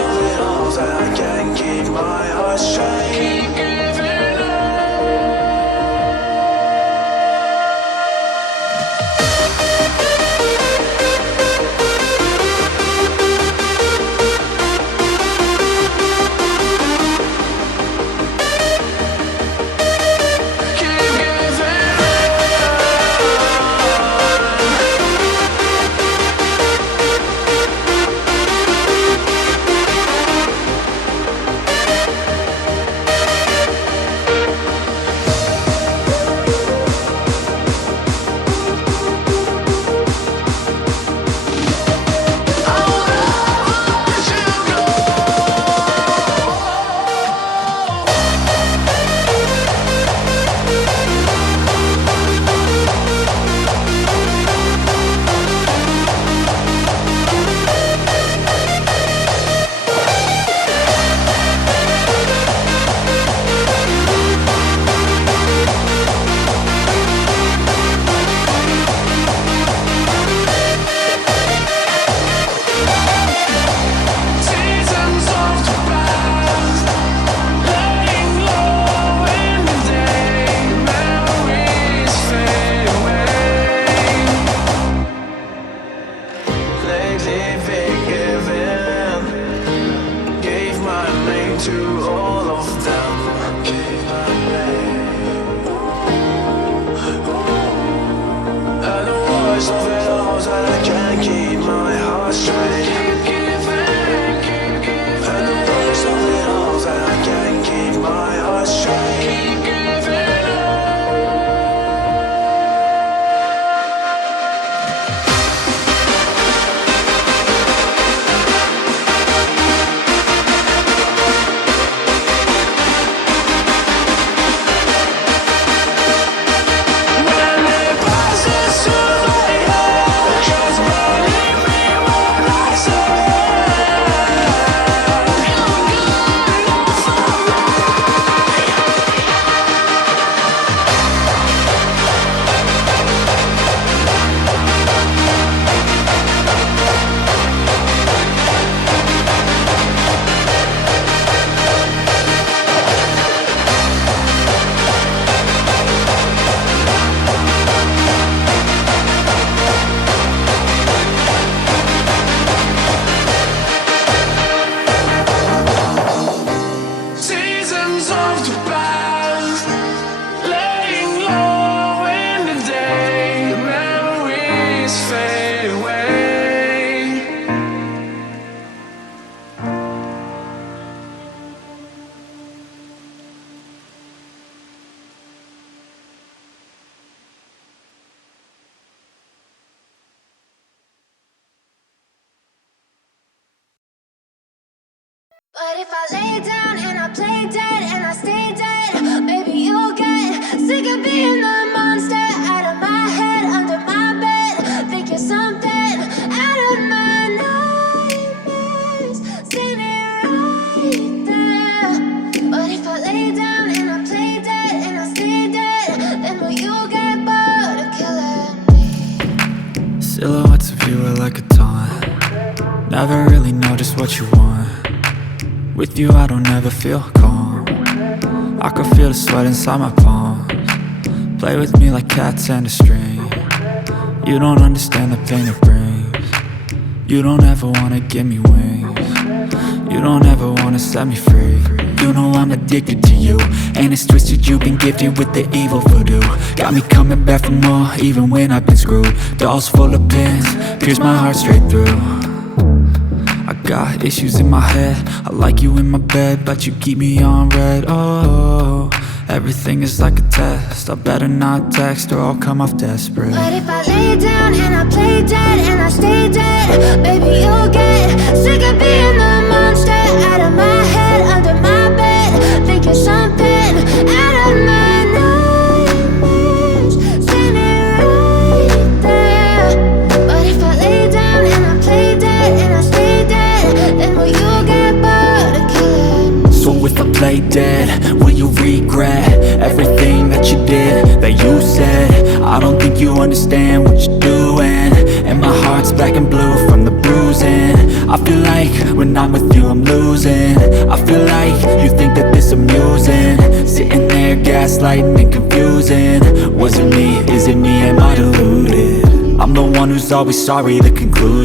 of it all that I can't keep my heart straight. Keep giving to all of them. Gave my name. And the worst of it all is that I can't keep my heart straight. Keep giving, keep giving. And the worst of it all is that I can't keep my heart straight. Keep giving. But if I lay down and I play dead and I stay dead, maybe you'll get sick of being the monster out of my head, under my bed. Think you're something out of my nightmares, standing right there. But if I lay down and I play dead and I stay dead, then will you get bored of killing me? Silhouettes of you are like a taunt. Never really know just what you want. With you I don't ever feel calm. I can feel the sweat inside my palms. Play with me like cats and a string. You don't understand the pain it brings. You don't ever wanna give me wings. You don't ever wanna set me free. You know I'm addicted to you, and it's twisted, you've been gifted with the evil voodoo. Got me coming back for more, even when I've been screwed. Dolls full of pins, pierce my heart straight through. I got issues in my head, I like you in my bed, but you keep me on red. Oh, everything is like a test. I better not text or I'll come off desperate. But if I lay down and I play dead and I stay dead, baby you'll get sick of being the monster out of my head, under my bed. Think you're something out of my nightmares, standing right there. But if I lay down and I play dead and I stay dead, then will you get bored of killing me? So if I play dead, will you regret everything that you did, that you said? I don't think you understand what you're doing, and my heart's black and blue from the bruising. I feel like when I'm with you I'm losing. I feel like you think that this amusing, sitting there gaslighting and confusing. Was it me? Is it me? Am I deluded? I'm the one who's always sorry, the conclusion